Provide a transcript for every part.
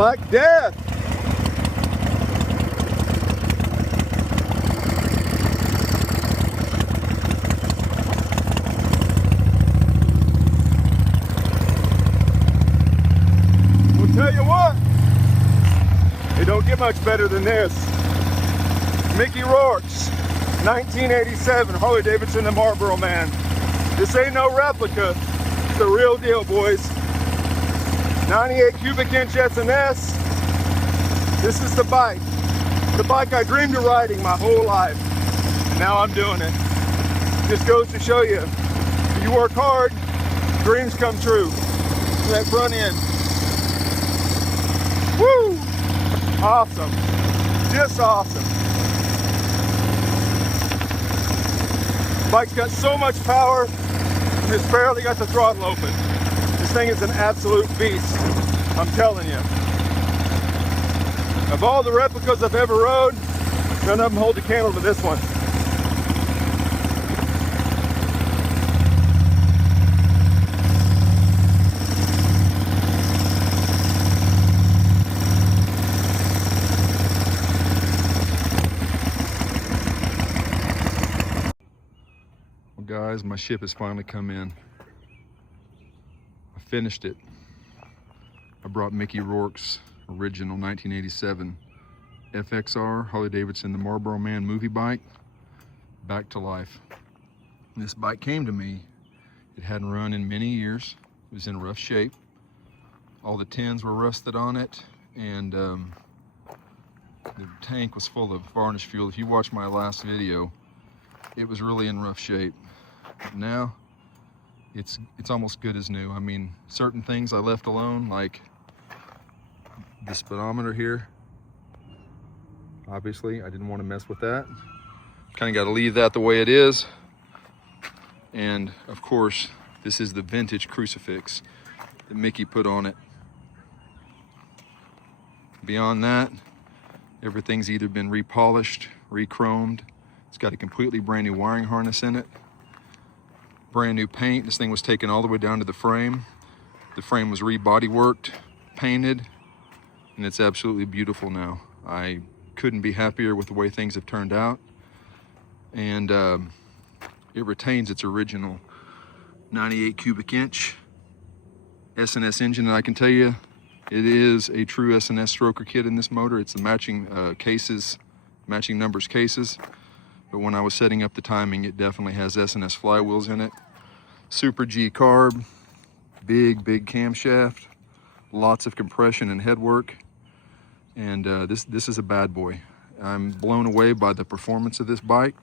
Black Death. We'll tell you what, it don't get much better than this. Mickey Rourke's 1987 Harley Davidson, the Marlboro Man. This ain't no replica, it's the real deal, boys. 98 cubic inch S&S. This is the bike I dreamed of riding my whole life. Now I'm doing it. Just goes to show you, if you work hard, dreams come true. That front end. Woo! Awesome. Just awesome. Bike's got so much power, and it's barely got the throttle open. This thing is an absolute beast, I'm telling you. Of all the replicas I've ever rode, none of them hold a candle to this one. Well, guys, my ship has finally come in. I finished it. I brought Mickey Rourke's original 1987 FXR Harley Davidson, the Marlboro Man movie bike, back to life. And this bike came to me. It hadn't run in many years. It was in rough shape. All the tins were rusted on it, and the tank was full of varnish fuel. If you watch my last video, it was really in rough shape. But now it's almost good as new. I mean, certain things I left alone, like the speedometer here. Obviously, I didn't want to mess with that. Kind of got to leave that the way it is. And of course, this is the vintage crucifix that Mickey put on it. Beyond that, everything's either been repolished, re-chromed. It's got a completely brand new wiring harness in it. Brand new paint. This thing was taken all the way down to the frame. The frame was re-body worked, painted, and it's absolutely beautiful now. I couldn't be happier with the way things have turned out. And it retains its original 98 cubic inch S&S engine, and I can tell you, it is a true S&S stroker kit in this motor. It's the matching cases, matching numbers cases. But when I was setting up the timing, it definitely has S&S flywheels in it. Super G carb, big camshaft, lots of compression and headwork. And this is a bad boy. I'm blown away by the performance of this bike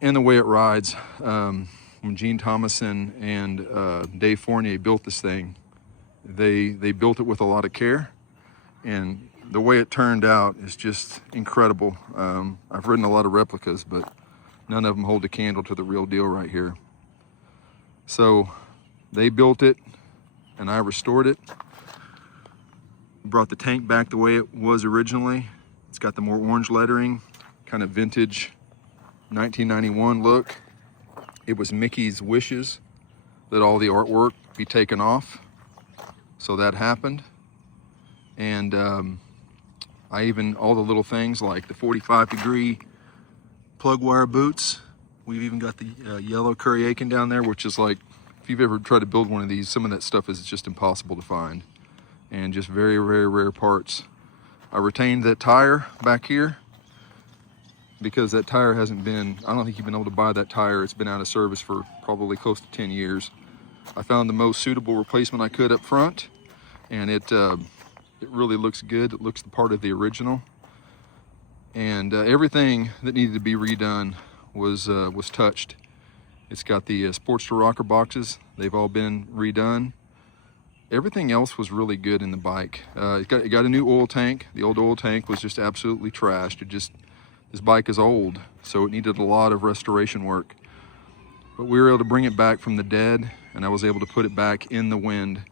and the way it rides. When Gene Thomason and Dave Fournier built this thing, they built it with a lot of care, and the way it turned out is just incredible. I've ridden a lot of replicas, but none of them hold a candle to the real deal right here. So they built it and I restored it. Brought the tank back the way it was originally. It's got the more orange lettering, kind of vintage 1991 look. It was Mickey's wishes that all the artwork be taken off, so that happened. And I even, all the little things like the 45-degree plug wire boots. We've even got the yellow Curry Aiken down there, which is like, if you've ever tried to build one of these, some of that stuff is just impossible to find. And just very, very rare parts. I retained that tire back here because that tire hasn't been, I don't think you've been able to buy that tire. It's been out of service for probably close to 10 years. I found the most suitable replacement I could up front, and it really looks good. It looks the part of the original. And everything that needed to be redone was touched. It's got the Sportster rocker boxes. They've all been redone. Everything else was really good in the bike. It got a new oil tank. The old oil tank was just absolutely trashed. This bike is old, so it needed a lot of restoration work. But we were able to bring it back from the dead, and I was able to put it back in the wind.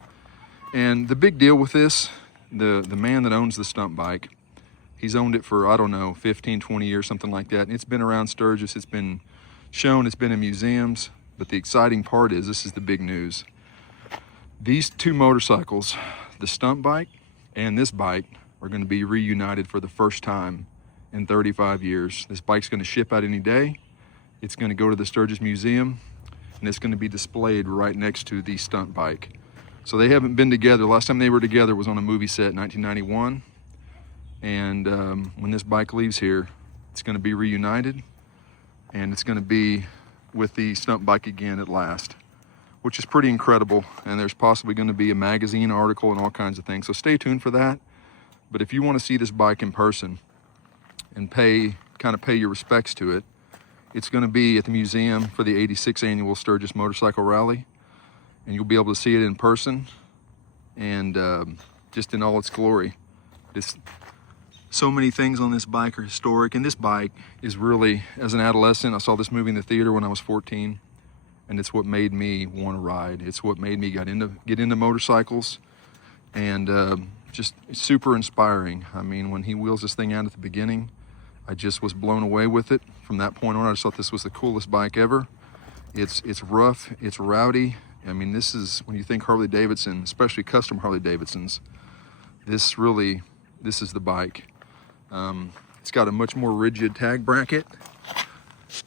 And the big deal with this, the man that owns the stump bike, he's owned it for, I don't know, 15, 20 years, something like that. And it's been around Sturgis, it's been shown, it's been in museums. But the exciting part is, this is the big news. These two motorcycles, the stump bike and the 98 cubic inch S&S, they both have 98 cubic inch S&S flywheels. They both have 98 cubic inch S&S flywheels. They both have 98 cubic inch S&S flywheels. They both have 98 cubic inch S&S flywheels. They both have 98 cubic inch S&S flywheels. They both have 98 cubic inch S&S flywheels. They both have 98 cubic inch S&S flywheels. These two motorcycles, the stump bike and this bike are going to be reunited for the first time in 35 years. This bike's going to ship out any day. It's going to go to the Sturgis Museum, and it's going to be displayed right next to the stunt bike. So they haven't been together. Last time they were together was on a movie set in 1991. And when this bike leaves here, it's going to be reunited, and it's going to be with the stunt bike again at last, which is pretty incredible. And there's possibly going to be a magazine article and all kinds of things. So stay tuned for that. But if you want to see this bike in person and pay your respects to it, it's going to be at the museum for the 86th annual Sturgis Motorcycle Rally, and you'll be able to see it in person and just in all its glory. So many things on this bike are historic, and this bike is really, as an adolescent, I saw this movie in the theater when I was 14, and it's what made me want to ride. It's what made me get into motorcycles, and just super inspiring. I mean, when he wheels this thing out at the beginning, I just was blown away with it. From that point on, I just thought this was the coolest bike ever. It's rough, it's rowdy. I mean, this is, when you think Harley Davidson, especially custom Harley Davidsons, this is the bike. It's got a much more rigid tag bracket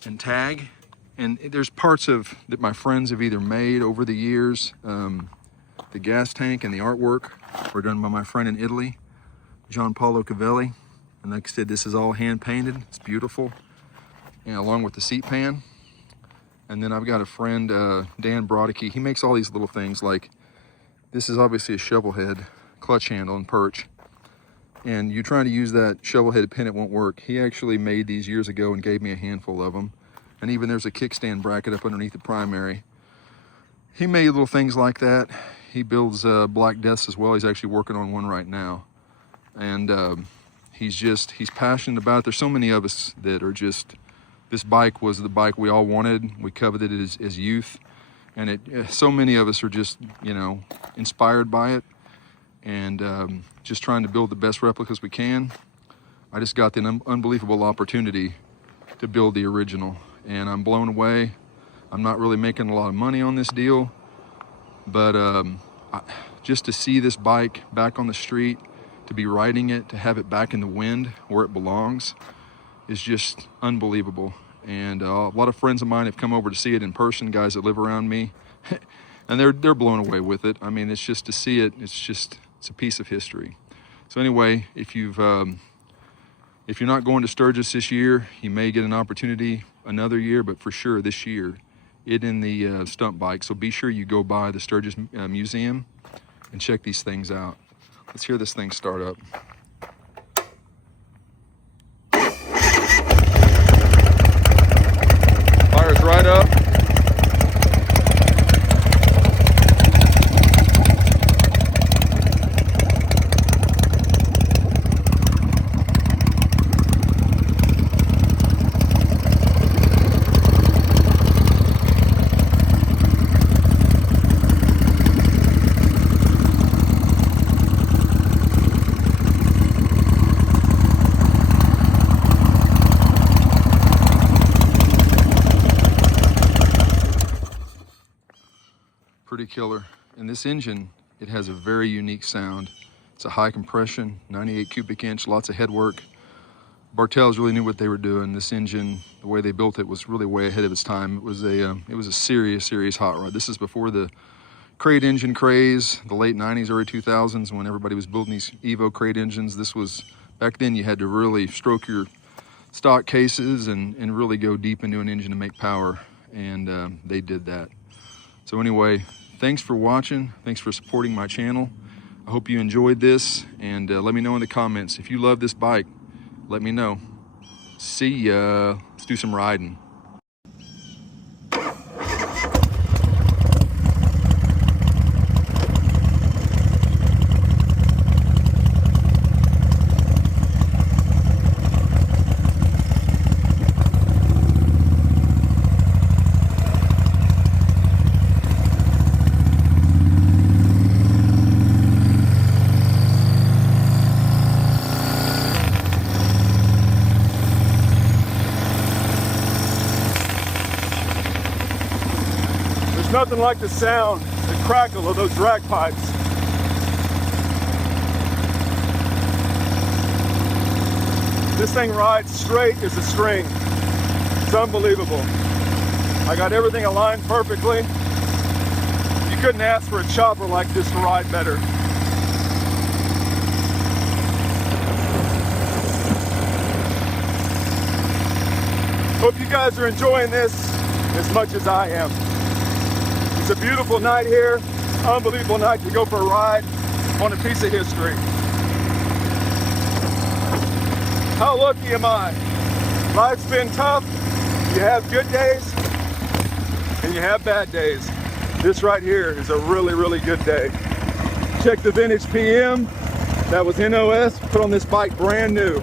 and tag. And there's parts of that my friends have either made over the years. The gas tank and the artwork were done by my friend in Italy, Gianpaolo Cavelli. And like I said, this is all hand painted. It's beautiful. And along with the seat pan. And then I've got a friend, Dan Brodicki. He makes all these little things, like this is obviously a shovel head clutch handle and perch. And you're trying to use that shovel head pin, it won't work. He actually made these years ago and gave me a handful of them. And even there's a kickstand bracket up underneath the primary. He made little things like that. He builds Black Deaths as well. He's actually working on one right now. And he's passionate about it. There's so many of us that are just, this bike was the bike we all wanted. We coveted it as youth. And so many of us are just, inspired by it. And just trying to build the best replicas we can. I just got the unbelievable opportunity to build the original, and I'm blown away. I'm not really making a lot of money on this deal, but just to see this bike back on the street, to be riding it, to have it back in the wind where it belongs, is just unbelievable. And a lot of friends of mine have come over to see it in person, guys that live around me, and they're blown away with it. I mean, it's just to see it, it's a piece of history. So anyway, if you're not going to Sturgis this year, you may get an opportunity another year, but for sure this year, it in the stunt bike. So be sure you go by the Sturgis Museum and check these things out. Let's hear this thing start up. Fires right up. Pretty killer. And this engine, it has a very unique sound. It's a high compression, 98 cubic inch, lots of headwork. Bartels really knew what they were doing. This engine, the way they built it, was really way ahead of its time. It was a serious hot rod. This is before the crate engine craze, the late 90s, early 2000s, when everybody was building these Evo crate engines. This was, back then you had to really stroke your stock cases and really go deep into an engine to make power. And they did that. So anyway, thanks for watching. Thanks for supporting my channel. I hope you enjoyed this, and let me know in the comments. If you love this bike, let me know. See ya. Let's do some riding. Nothing like the sound, the crackle of those drag pipes. This thing rides straight as a string. It's unbelievable. I got everything aligned perfectly. You couldn't ask for a chopper like this to ride better. Hope you guys are enjoying this as much as I am. It's a beautiful night here. Unbelievable night to go for a ride on a piece of history. How lucky am I? Life's been tough. You have good days and you have bad days. This right here is a really, really good day. Check the vintage PM. That was NOS, put on this bike brand new.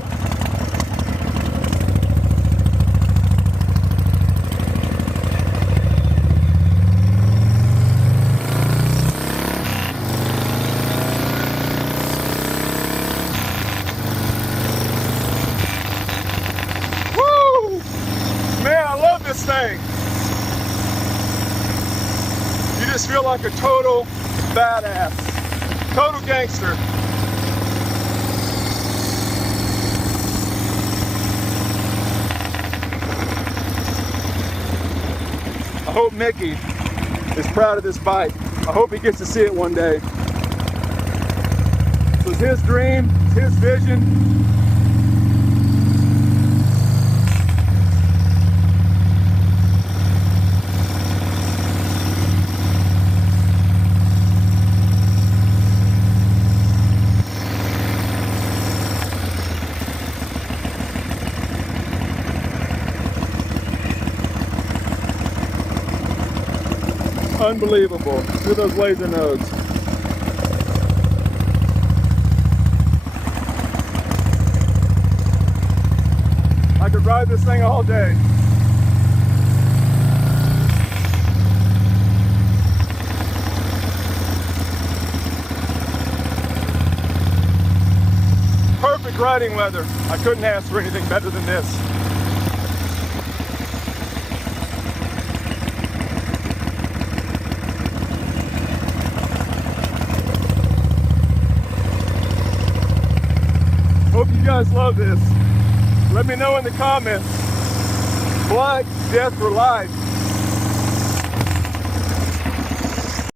This thing. You just feel like a total badass, total gangster. I hope Mickey is proud of this bike. I hope he gets to see it one day. This was his dream, it's his vision. Unbelievable. Look at those laser nodes. I could ride this thing all day. Perfect riding weather. I couldn't ask for anything better than this. Hope you guys love this. Let me know in the comments. Blood, death, or life.